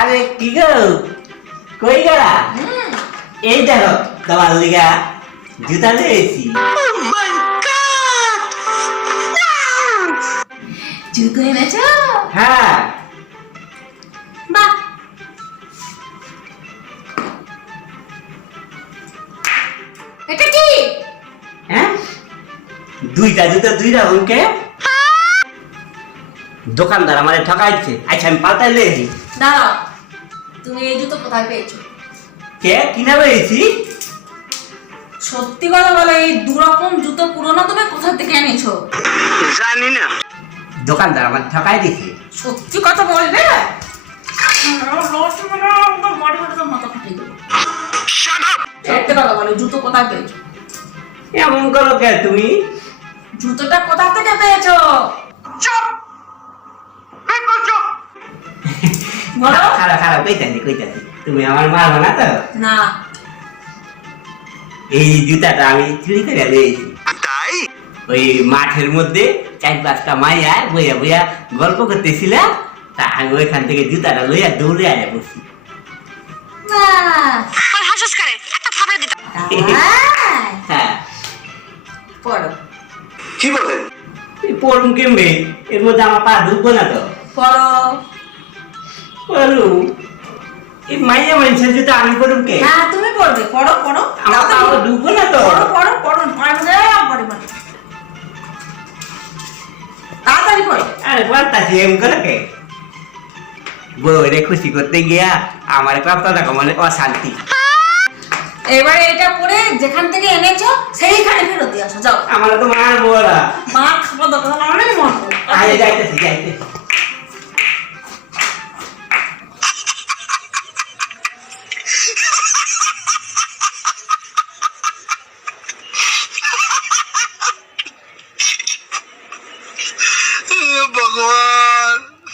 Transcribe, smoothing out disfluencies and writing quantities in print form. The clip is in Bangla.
আরে কি গো কই গেলা? এই দেখো তোমার লিগা জুতা লয়েছি। জুতো এনেছো? হ্যাঁ বাহ, এটা কি? হ্যাঁ দুইটা জুতা দুই রকমকে দোকানদার আমারে ঠকাইছে। আচ্ছা আমি পাল্টাই লয়েছি। দাঁড়াও, তুমি এই জুতো কোথায় পেয়েছো? কে কিনা পেয়েছি? সত্যি কথা বলো, এই দুরকম জুতো পুরনো তুমি কোথা থেকে এনেছো? জানি না, দোকানদার আমার ঠকাই দিয়েছে। সত্যি কথা বলবে? সত্যি কথা বলো, জুতো কোথায় পেয়েছো? এমন করো কে তুমি? জুতোটা কোথা থেকে পেয়েছো? বলো। খারাপ খারাপ কইতাছি তুমি আমার মারবো না তো? না, এই জুতাটা আমি চুরি করে লয়েছি। তাই ওই মাঠের মধ্যে 4-5টা মাইয়া বইয়া বইয়া গল্প করতেছিলাম, তা আমি ওইখান থেকে জুতাটা লইয়া দৌড়ে আয়া বসছি। হ্যাঁ পড়ো কি বলেন? পড়ুন কেমবে? এর মধ্যে আমার পা ঢুকবো না তো? পড়ো। পড়ু এই মাইয়া মানুষের জুতা আমি পড়ুন কে? হ্যাঁ তুমি পড়বে, পড়ো পড়ো। আমার পা ঢুকবো না তো? পড়ো পড়ো পড়ো, তাড়াতাড়ি পড়ো। আরে বলতাছি এম করে কে? বউরে খুশি করতে গিয়া আমার কত টাকা মানে অশান্তি। এবারে এটা পরে যেখান থেকে এনেছো সেইখানে ফেরত দিয়ে আসো, যাও। আমার তো মারবো না। মা খাবার দরকার, অনেক মন। আরে যাইতেছি